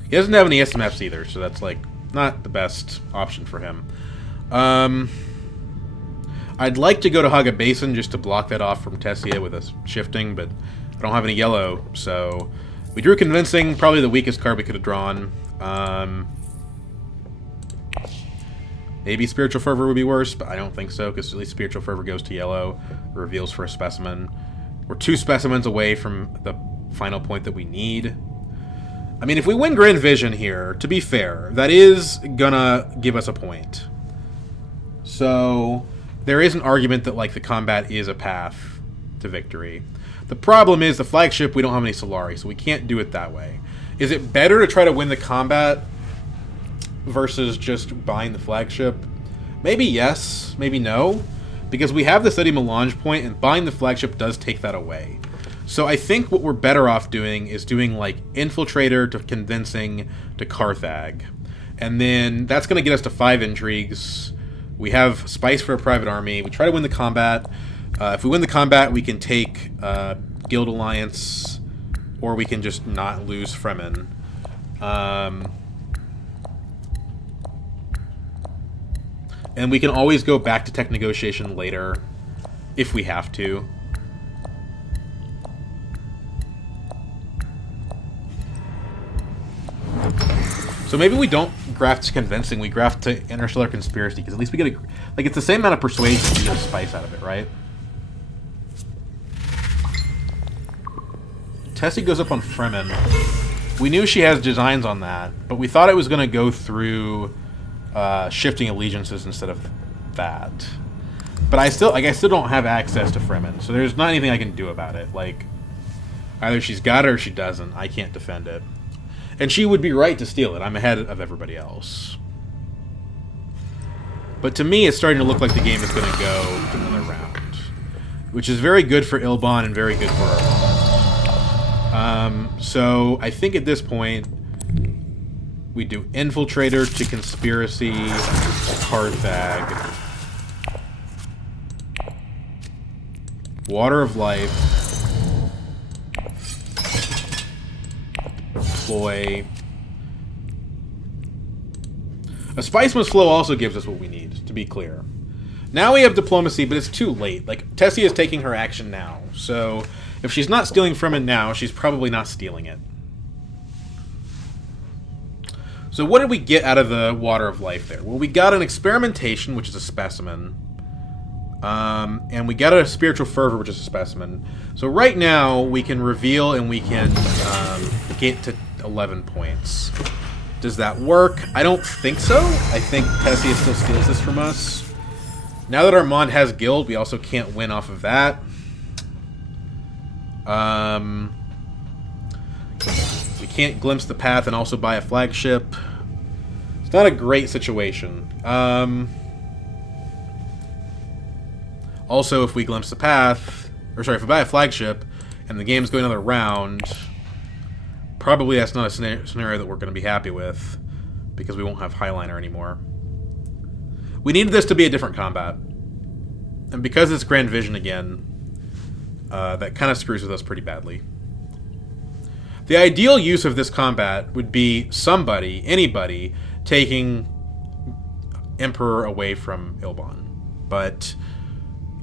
He doesn't have any SMFs either, so that's, like, not the best option for him. I'd like to go to Haga Basin just to block that off from Tessia with a shifting, but I don't have any yellow, so... we drew Convincing, probably the weakest card we could have drawn. Maybe Spiritual Fervor would be worse, but I don't think so, because at least Spiritual Fervor goes to yellow, reveals for a specimen. We're 2 specimens away from the final point that we need. I mean, if we win Grand Vision here, to be fair, that is gonna give us a point. So, there is an argument that, like, the combat is a path to victory. The problem is the flagship, we don't have any Solari, so we can't do it that way. Is it better to try to win the combat versus just buying the flagship? Maybe yes, maybe no. Because we have the steady melange point, and buying the flagship does take that away. So I think what we're better off doing is doing, like, Infiltrator to Convincing to Carthag. And then that's going to get us to 5 intrigues. We have Spice for a private army. We try to win the combat. If we win the combat, we can take Guild Alliance, or we can just not lose Fremen. And we can always go back to tech negotiation later, if we have to. So maybe we don't graft to Convincing, we graft to Interstellar Conspiracy, because at least we get a... like, it's the same amount of persuasion, we get a Spice out of it, right? Tessie goes up on Fremen. We knew she has designs on that, but we thought it was going to go through shifting allegiances instead of that. But I still don't have access to Fremen, so there's not anything I can do about it. Like, either she's got it or she doesn't. I can't defend it. And she would be right to steal it. I'm ahead of everybody else. But to me, it's starting to look like the game is going to go to another round. Which is very good for Ilban and very good for Irma. So I think at this point, we do Infiltrator to Conspiracy, Carthag. Water of Life. Ploy. A Spice Must Flow also gives us what we need, to be clear. Now we have Diplomacy, but it's too late. Like, Tessie is taking her action now. So, if she's not stealing from it now, she's probably not stealing it. So what did we get out of the Water of Life there? Well, we got an Experimentation, which is a specimen. And we got a Spiritual Fervor, which is a specimen. So right now, we can reveal and we can get to 11 points. Does that work? I don't think so. I think Tessia still steals this from us. Now that Armand has Guild, we also can't win off of that. We can't glimpse the path and also buy a flagship. It's not a great situation. Also, if we glimpse the path, or sorry, if we buy a flagship and the game's going another round, probably that's not a scenario that we're going to be happy with because we won't have Highliner anymore. We needed this to be a different combat. And because it's Grand Vision again, that kind of screws with us pretty badly. The ideal use of this combat would be somebody, anybody, taking Emperor away from Ilban. But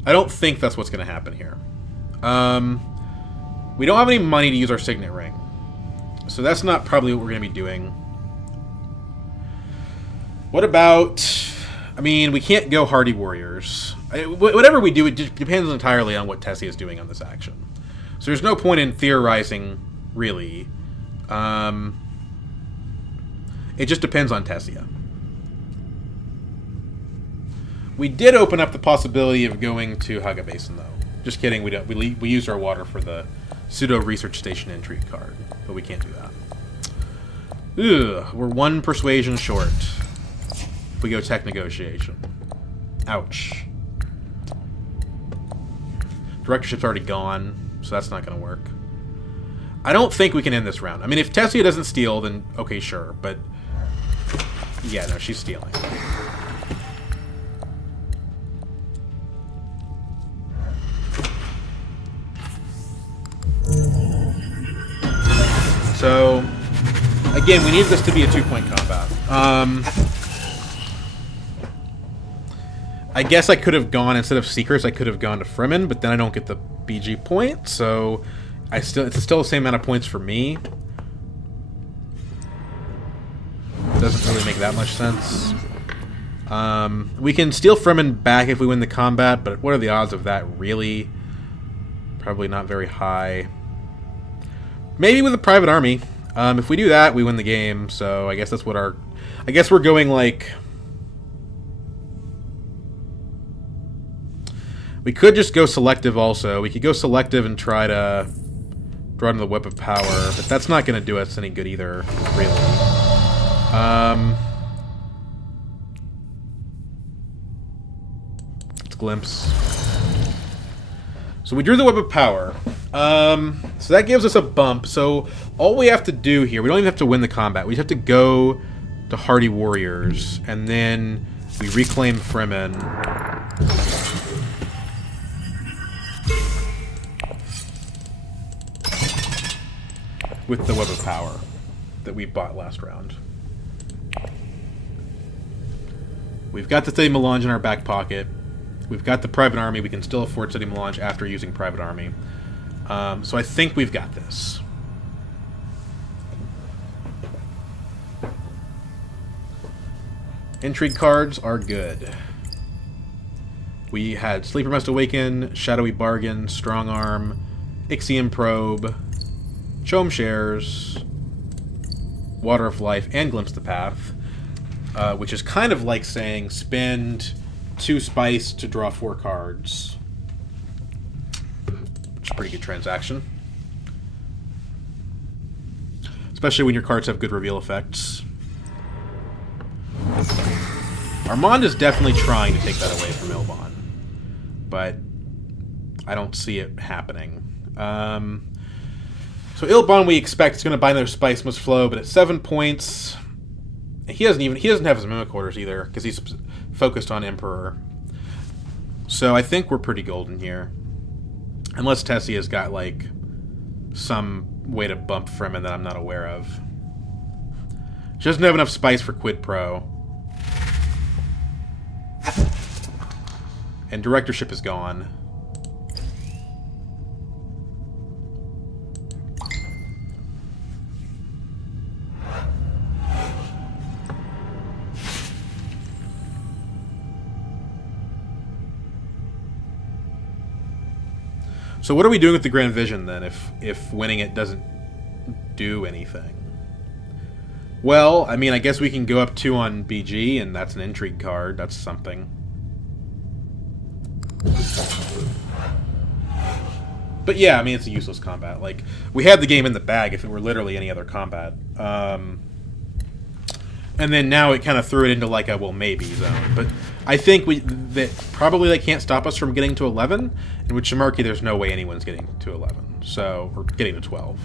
I don't think that's what's going to happen here. We don't have any money to use our Signet Ring. So that's not probably what we're going to be doing. What about... I mean, we can't go Hardy Warriors. Whatever we do, it depends entirely on what Tessie is doing on this action. So there's no point in theorizing, really. It just depends on Tessia. We did open up the possibility of going to Haga Basin, though. Just kidding. We don't. We used our water for the pseudo research station intrigue card, but we can't do that. Ugh, we're 1 persuasion short. If we go tech negotiation. Ouch. Directorship's already gone, so that's not going to work. I don't think we can end this round. I mean, if Tessia doesn't steal, then okay, sure. But yeah, no, she's stealing. So, again, we need this to be a 2-point combat. I guess I could have gone, instead of Seekers, I could have gone to Fremen, but then I don't get the BG point, so it's still the same amount of points for me. Doesn't really make that much sense. We can steal Fremen back if we win the combat, but what are the odds of that, really? Probably not very high. Maybe with a private army. If we do that, we win the game, so I guess that's what our... I guess we're going, like... We could just go selective also. We could go selective and try to draw into the Whip of Power, but that's not going to do us any good either, really. Let's glimpse. So we drew the Whip of Power. So that gives us a bump. So all we have to do here, we don't even have to win the combat. We just have to go to Hardy Warriors, and then we reclaim Fremen. With the Web of Power that we bought last round. We've got the City Melange in our back pocket. We've got the Private Army. We can still afford City Melange after using Private Army. So I think we've got this. Intrigue cards are good. We had Sleeper Must Awaken, Shadowy Bargain, Strong Arm, Ixion Probe, Chome Shares, Water of Life, and Glimpse the Path, which is kind of like saying spend 2 spice to draw 4 cards. Which is a pretty good transaction. Especially when your cards have good reveal effects. Armand is definitely trying to take that away from Ilbon, but I don't see it happening. So Ilbon, we expect, is going to buy another Spice Must Flow, but at 7 points, he doesn't have his Mimic Orders either, because he's focused on Emperor. So I think we're pretty golden here. Unless Tessia's got, like, some way to bump Fremen that I'm not aware of. She doesn't have enough Spice for Quid Pro. And Directorship is gone. So what are we doing with the Grand Vision, then, if winning it doesn't do anything? Well, I mean, I guess we can go up 2 on BG, and that's an intrigue card. That's something. But yeah, I mean, it's a useless combat. Like, we had the game in the bag if it were literally any other combat. And then now it kind of threw it into, like, a, well, maybe zone. But I think that probably they can't stop us from getting to 11. And with Shamarki, there's no way anyone's getting to 11. So, or getting to 12.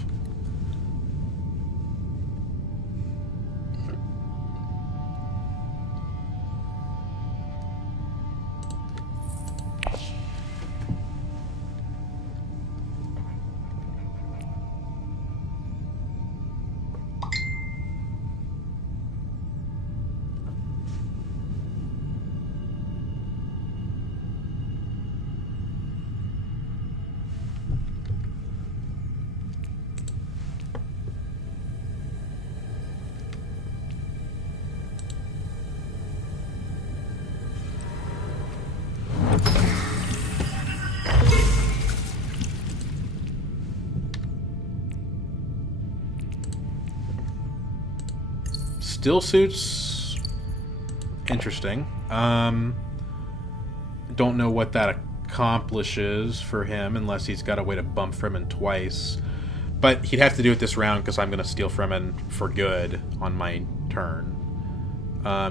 still suits. Interesting. Don't know what that accomplishes for him unless he's got a way to bump Fremen twice. But he'd have to do it this round because I'm going to steal Fremen for good on my turn.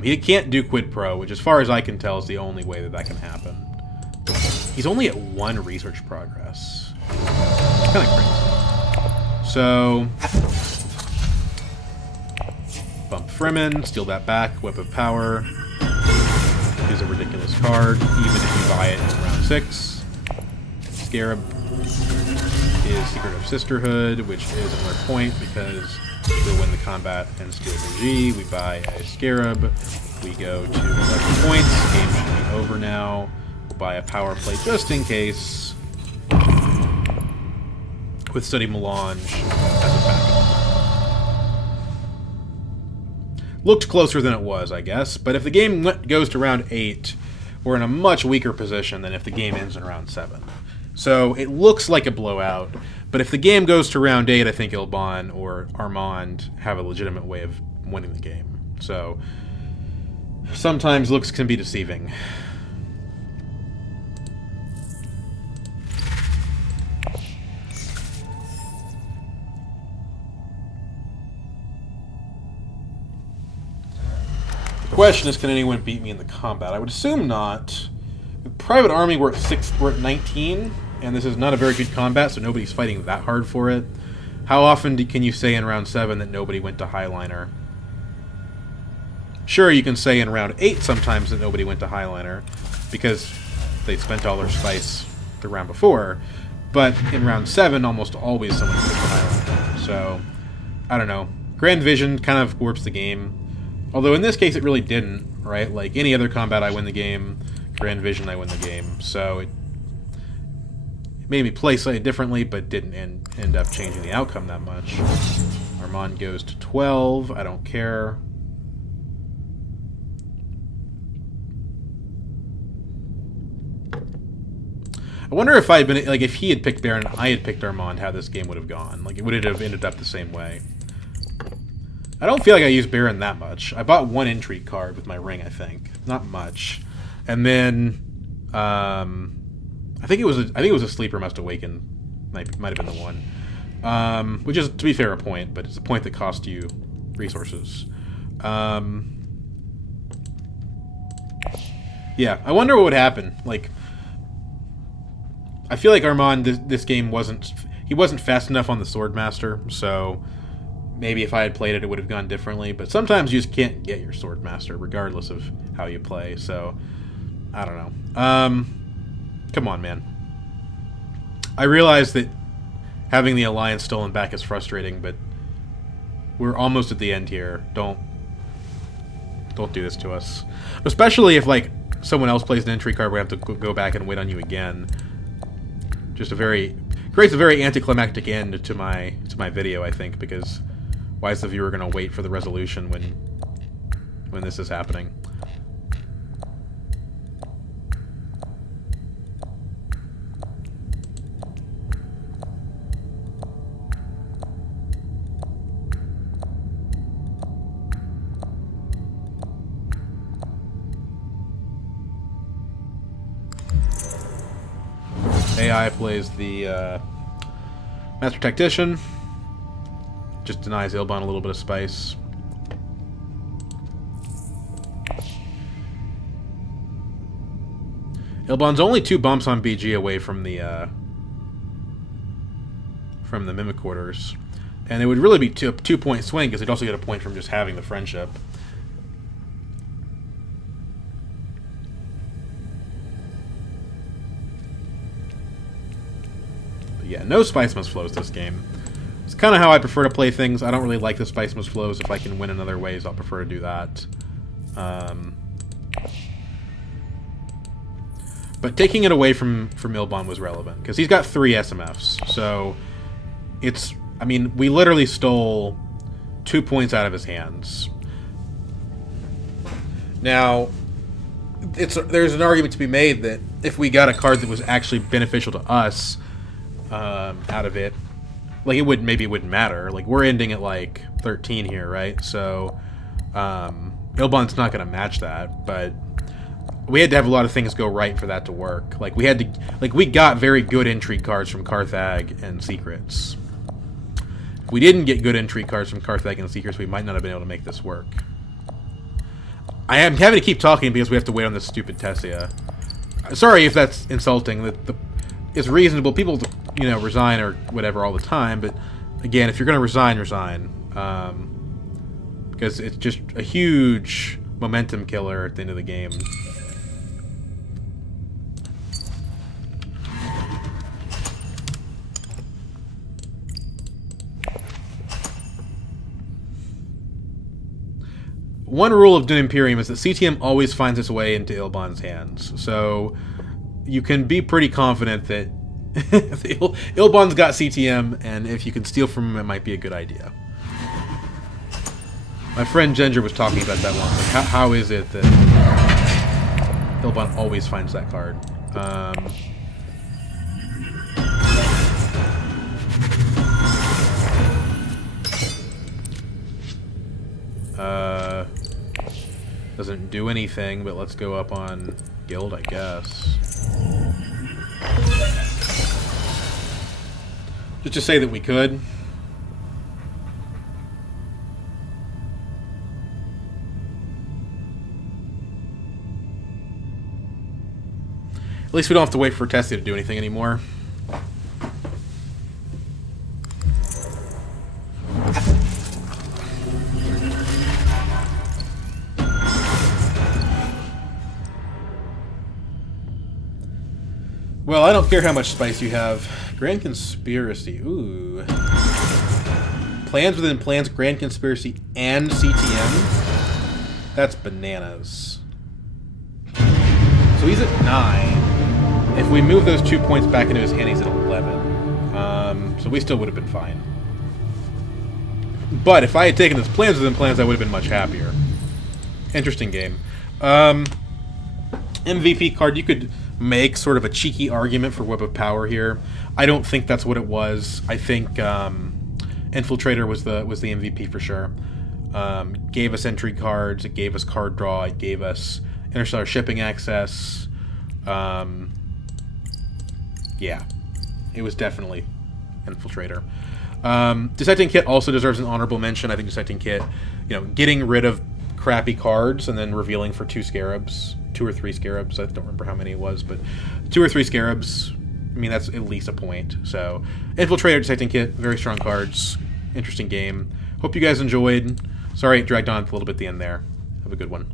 He can't do Quid Pro, which as far as I can tell is the only way that can happen. He's only at 1 research progress. It's kind of crazy. So, bump Fremen, steal that back, Whip of Power. Is a ridiculous card, even if you buy it in round 6. Scarab is Secret of Sisterhood, which is another point because we'll win the combat and steal the G. We buy a Scarab. We go to 11 points. Game should be over now. We'll buy a power play just in case. With Study Melange as a backup. Looked closer than it was, I guess. But if the game goes to round 8, we're in a much weaker position than if the game ends in round 7. So it looks like a blowout. But if the game goes to round 8, I think Ilban or Armand have a legitimate way of winning the game. So sometimes looks can be deceiving. The question is, can anyone beat me in the combat? I would assume not. With Private Army, we're at 19, and this is not a very good combat, so nobody's fighting that hard for it. How often can you say in round 7 that nobody went to Highliner? Sure, you can say in round 8 sometimes that nobody went to Highliner, because they spent all their spice the round before, but in round 7, almost always someone goes to Highliner. So, I don't know. Grand Vision kind of warps the game. Although in this case it really didn't, right? Like any other combat I win the game, Grand Vision I win the game. So it made me play slightly differently, but didn't end up changing the outcome that much. Armand goes to 12, I don't care. I wonder if I'd been, like, if he had picked Baron and I had picked Armand, how this game would have gone. Like, it would have ended up the same way. I don't feel like I used Baron that much. I bought 1 intrigue card with my ring, I think. Not much. And then, I think it was a Sleeper Must Awaken. Might have been the one. Which is, to be fair, a point, but it's a point that cost you resources. Yeah, I wonder what would happen. Like, I feel like Armand, this game wasn't fast enough on the Swordmaster, so maybe if I had played it, it would have gone differently. But sometimes you just can't get your Swordmaster, regardless of how you play. So, I don't know. Come on, man. I realize that having the Alliance stolen back is frustrating, but we're almost at the end here. Don't do this to us. Especially if, like, someone else plays an entry card, we have to go back and wait on you again. Just creates a very anticlimactic end to my video, I think, because why is the viewer going to wait for the resolution when this is happening? AI plays the Master Tactician. Just denies Ilban a little bit of spice. Ilban's only 2 bumps on BG away from the Mimic Quarters. And it would really be a 2-point swing, because he'd also get a point from just having the friendship. Yeah, no Spice Must Flows this game. It's kind of how I prefer to play things. I don't really like the Spice Must Flows. If I can win in other ways, I'll prefer to do that. But taking it away from Ilban was relevant, because he's got 3 SMFs. So, it's... I mean, we literally stole 2 points out of his hands. Now, there's an argument to be made that if we got a card that was actually beneficial to us... out of it, like, maybe it wouldn't matter. Like, we're ending at like 13 here, right? So Ilbon's not going to match that, but we had to have a lot of things go right for that to work. Like, we got very good intrigue cards from Carthag and Secrets. If we didn't get good intrigue cards from Carthag and Secrets, we might not have been able to make this work. I am having to keep talking because we have to wait on this stupid Tessia. Sorry if that's insulting. It's reasonable. People, you know, resign or whatever all the time, but again, if you're going to resign, resign. Because it's just a huge momentum killer at the end of the game. One rule of Dune Imperium is that CTM always finds its way into Ilbon's hands. So you can be pretty confident that Ilbon's got CTM, and if you can steal from him, it might be a good idea. My friend Ginger was talking about that once. Like, how is it that Ilbon always finds that card? Doesn't do anything, but let's go up on Guild, I guess. Just to say that we could. At least we don't have to wait for Tessie to do anything anymore. Well, I don't care how much spice you have. Grand Conspiracy. Ooh. Plans within plans, Grand Conspiracy, and CTM? That's bananas. So he's at 9. If we move those 2 points back into his hand, he's at 11. So we still would have been fine. But if I had taken his plans within plans, I would have been much happier. Interesting game. MVP card, you could make sort of a cheeky argument for Web of Power here. I don't think that's what it was. I think Infiltrator was the MVP for sure. Gave us entry cards, it gave us card draw, it gave us interstellar shipping access. Yeah, it was definitely Infiltrator. Dissecting Kit also deserves an honorable mention. I think Dissecting Kit, you know, getting rid of crappy cards and then revealing for 2 scarabs. 2 or 3 scarabs. I don't remember how many it was, but 2 or 3 scarabs. I mean, that's at least a point. So, Infiltrator, Dissecting Kit, very strong cards. Interesting game. Hope you guys enjoyed. Sorry it dragged on a little bit at the end there. Have a good one.